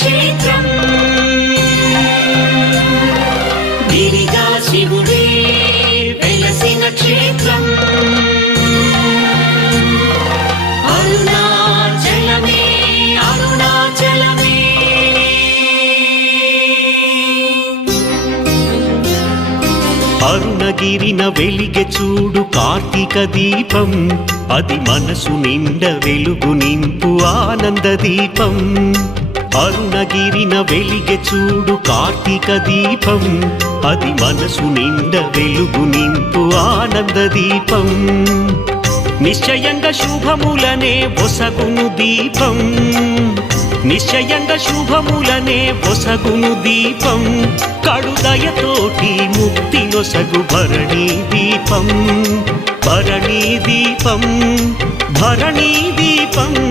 క్షేత్రం. గిరిజా శివుడే వెలసిన క్షేత్రం. అరుణాచలమే అరుణాచలమే. అరుణగిరిన వెలిగె చూడు కార్తీక దీపం. అది మనసు నిండ వెలుగు నింపు ఆనంద దీపం. అరుణగిరిన వెలిగె చూడు కార్తీక దీపం. అది మనసు నిండ వెలుగు నింపు ఆనంద దీపం. నిశ్చయంగా శుభములనే ఒసగును దీపం. నిశ్చయంగా శుభములనే ఒసగును దీపం. కడుదయతోటి ముక్తి నొసగు భరణీ దీపం. భరణీ దీపం భరణీ దీపం.